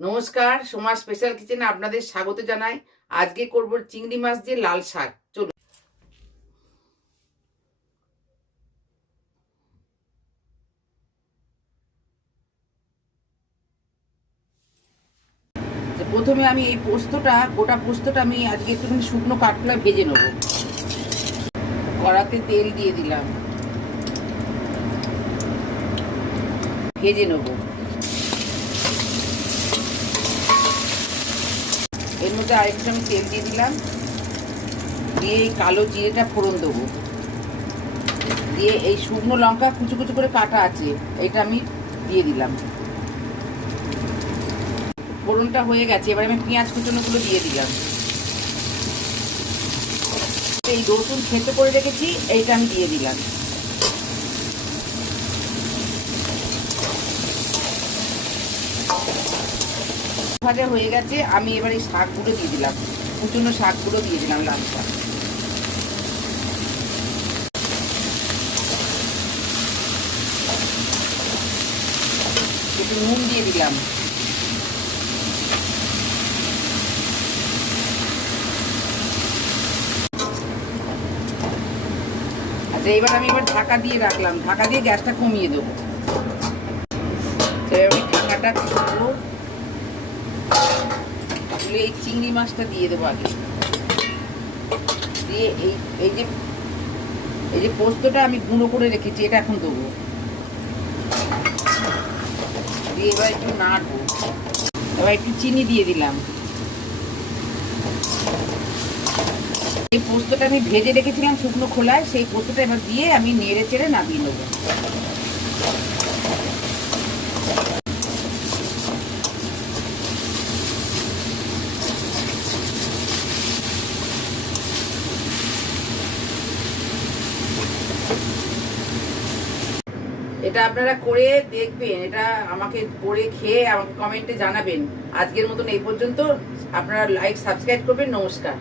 নমস্কার, সোমা স্পেশাল কিচেনে আপনাদের স্বাগত জানাই। আজকে করব চিংড়ি মাছ দিয়ে লাল শাক। চলুন। প্রথমে আমি এই গোটা পোস্তটা আমি আজকে একটুখানি শুকনো কাঠকলায় ভেজে নেব। কড়াতে তেল দিয়ে দিলাম, ভেজে নেব। এর মধ্যে আরেকটু আমি তেল দিয়ে দিলাম, দিয়ে এই কালো জিরেটা ফোড়ন দেবো, দিয়ে এই শুকনো লঙ্কা কুচু কুচু করে কাটা আছে এটা আমি দিয়ে দিলাম। ফোড়নটা হয়ে গেছে, এবার আমি পেঁয়াজ কুচনোগুলো দিয়ে দিলাম। এই রসুন থেঁতো করে রেখেছি এইটা আমি দিয়ে দিলাম। ভাজা হয়ে গেছে, আমি এবার এই শাকগুলো দিয়ে দিলাম, কুচনো শাকগুলো দিয়ে দিলাম, লাল শাক। একটু নুন দিয়ে দিলাম। আচ্ছা, আমি ঢাকা দিয়ে রাখলাম, ঢাকা দিয়ে গ্যাসটা কমিয়ে দেবো। আমি ঢাকাটা খুলবো, খুলে এই চিংড়ি মাছটা দিয়ে দেবো আগে। দিয়ে এই যে পোস্তটা আমি গুঁড়ো করে রেখেছি এটা এখন দেবো। দিয়ে এবার একটু নাড়বো। এবার একটু চিনি দিয়ে দিলাম। এই পোস্তটা আমি ভেজে রেখেছিলাম শুকনো খোলায়, সেই পোস্তটা এবার দিয়ে আমি নেড়ে চেড়ে নামিয়ে নেবো। এটা আপনারা করে দেখবেন, এটা আমাকে করে খেয়ে আমাকে কমেন্টে জানাবেন। আজকের মতন এই পর্যন্ত। আপনারা লাইক সাবস্ক্রাইব করবেন। নমস্কার।